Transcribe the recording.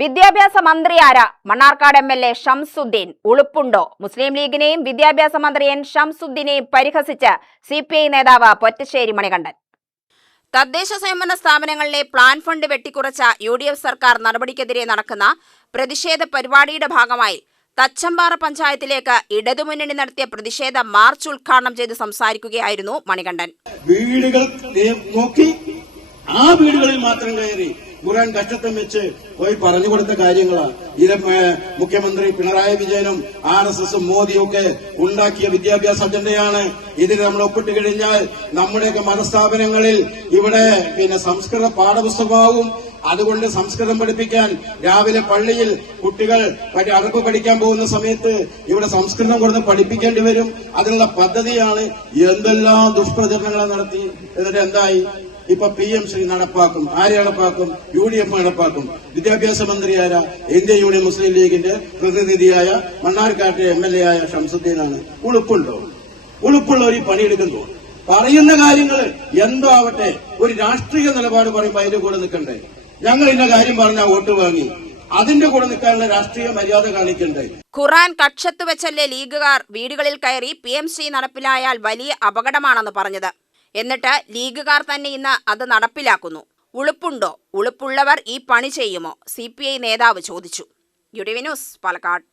വിദ്യാഭ്യാസ മന്ത്രി ആരാ? മണ്ണാർക്കാട് MLA ഷംസുദ്ദീൻ. ഉളുപ്പുണ്ടോ? മുസ്ലിം ലീഗിനെയും വിദ്യാഭ്യാസ മന്ത്രി N ഷംസുദ്ദീനെയും പരിഹസിച്ച് CPI നേതാവ് പൊറ്റശ്ശേരി മണികണ്ഠൻ. തദ്ദേശ സ്വയംഭരണ സ്ഥാപനങ്ങളിലെ പ്ലാൻ ഫണ്ട് വെട്ടിക്കുറച്ച UDF സർക്കാർ നടപടിക്കെതിരെ നടക്കുന്ന പ്രതിഷേധ പരിപാടിയുടെ ഭാഗമായി തച്ചമ്പാറ പഞ്ചായത്തിലേക്ക് ഇടതുമുന്നണി നടത്തിയ പ്രതിഷേധ മാർച്ച് ഉദ്ഘാടനം ചെയ്ത് സംസാരിക്കുകയായിരുന്നു മണികണ്ഠൻ. വീടുകൾ നോക്കി ആ വീടുകളിൽ മാത്രം കയറി മുഴുവൻ കഷ്ടത്തം വെച്ച് പോയി പറഞ്ഞു കൊടുത്ത കാര്യങ്ങളാണ്. ഇത് മുഖ്യമന്ത്രി പിണറായി വിജയനും RSSും മോദിയും ഒക്കെ ഉണ്ടാക്കിയ വിദ്യാഭ്യാസ അജണ്ടയാണ്. ഇതിൽ നമ്മൾ ഒപ്പിട്ട് കഴിഞ്ഞാൽ നമ്മുടെയൊക്കെ മതസ്ഥാപനങ്ങളിൽ ഇവിടെ സംസ്കൃത പാഠപുസ്തകമാവും. അതുകൊണ്ട് സംസ്കൃതം പഠിപ്പിക്കാൻ രാവിലെ പള്ളിയിൽ കുട്ടികൾ അറബ് പഠിക്കാൻ പോകുന്ന സമയത്ത് ഇവിടെ സംസ്കൃതം കൊടുത്ത് പഠിപ്പിക്കേണ്ടി വരും. അതിനുള്ള പദ്ധതിയാണ്. എന്തെല്ലാം ദുഷ്പ്രചരണങ്ങൾ നടത്തി. എന്നിട്ട് എന്തായി? ഇപ്പൊ PMC നടപ്പാക്കും. ആര് നടപ്പാക്കും? UDF നടപ്പാക്കും. വിദ്യാഭ്യാസ മന്ത്രി ആരാ? ഇന്ത്യൻ യൂണിയൻ മുസ്ലിം ലീഗിന്റെ പ്രതിനിധിയായ മണ്ണാർക്കാട്ടെ MLA ആയ ഷംസുദ്ദീനാണ്. ഉളുപ്പുണ്ടോ? ഉളുപ്പുള്ള ഒരു പണിയെടുക്കുന്നു. പറയുന്ന കാര്യങ്ങൾ എന്തോ ആവട്ടെ, ഒരു രാഷ്ട്രീയ നിലപാട് പറയുമ്പോൾ അതിന്റെ കൂടെ നിൽക്കണ്ടേ? ഞങ്ങൾ ഇന്ന കാര്യം പറഞ്ഞാൽ വോട്ട് വാങ്ങി, അതിന്റെ കൂടെ നിൽക്കാനുള്ള രാഷ്ട്രീയ മര്യാദ കാണിക്കണ്ടേ? ഖുർആൻ കക്ഷത്ത് വെച്ചല്ലേ ലീഗുകാർ വീടുകളിൽ കയറി PMC നടപ്പിലായാൽ വലിയ അപകടമാണെന്ന് പറഞ്ഞത്. എന്നിട്ട് ലീഗുകാർ തന്നെ ഇന്ന് അത് നടപ്പിലാക്കുന്നു. ഉളുപ്പുണ്ടോ? ഉളുപ്പുള്ളവർ ഈ പണി ചെയ്യുമോ? CPI നേതാവ് ചോദിച്ചു. UTV news, Palakkad.